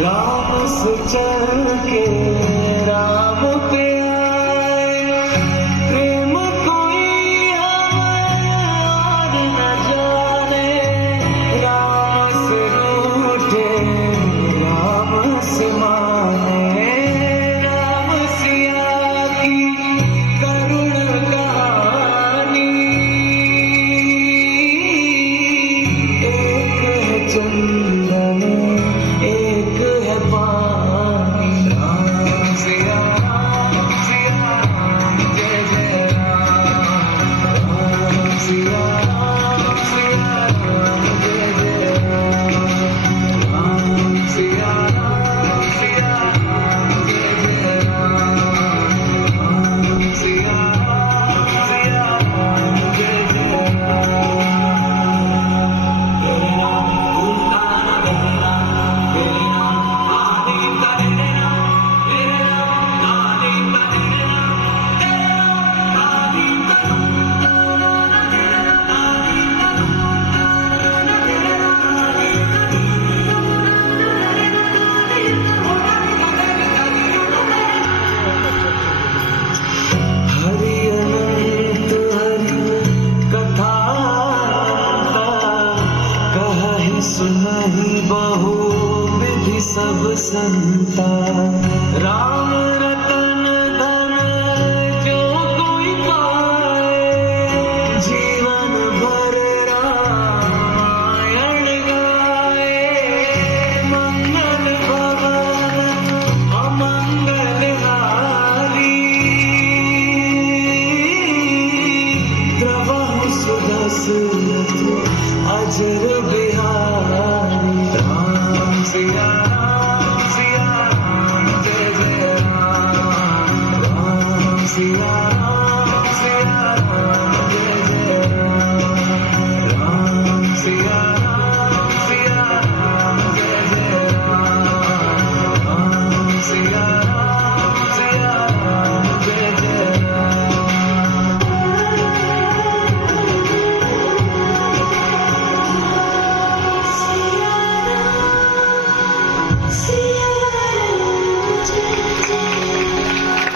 राम से चल के राम पे आए, प्रेम कोई और न जाने। राम से रूठे राम से माने, राम सिया की करुण कहानी। एक है चंदन एक है पानी, राम सिया राम, जय जय राम। राम सिया राम, जय जय राम। राम सिया राम, जय जय राम। राम सिया राम, जय जय राम। तेरे नाम घूमता ना तेरे नाम, तेरे नाम आदि का तेरे नाम, तेरे नाम आदि का तेरे नाम, तेरे नाम आदि का हरि अनंत हरि कथा कहि सुनहि बहु विधि सब संता। राम रतन धन जो कोई पाए, जीवन भर रामायण गाए। मंगल भवन अमंगल हारी, द्रवहु सुदशरथ अजर बिहारी। राम सिया राम, जय जय राम। राम सिया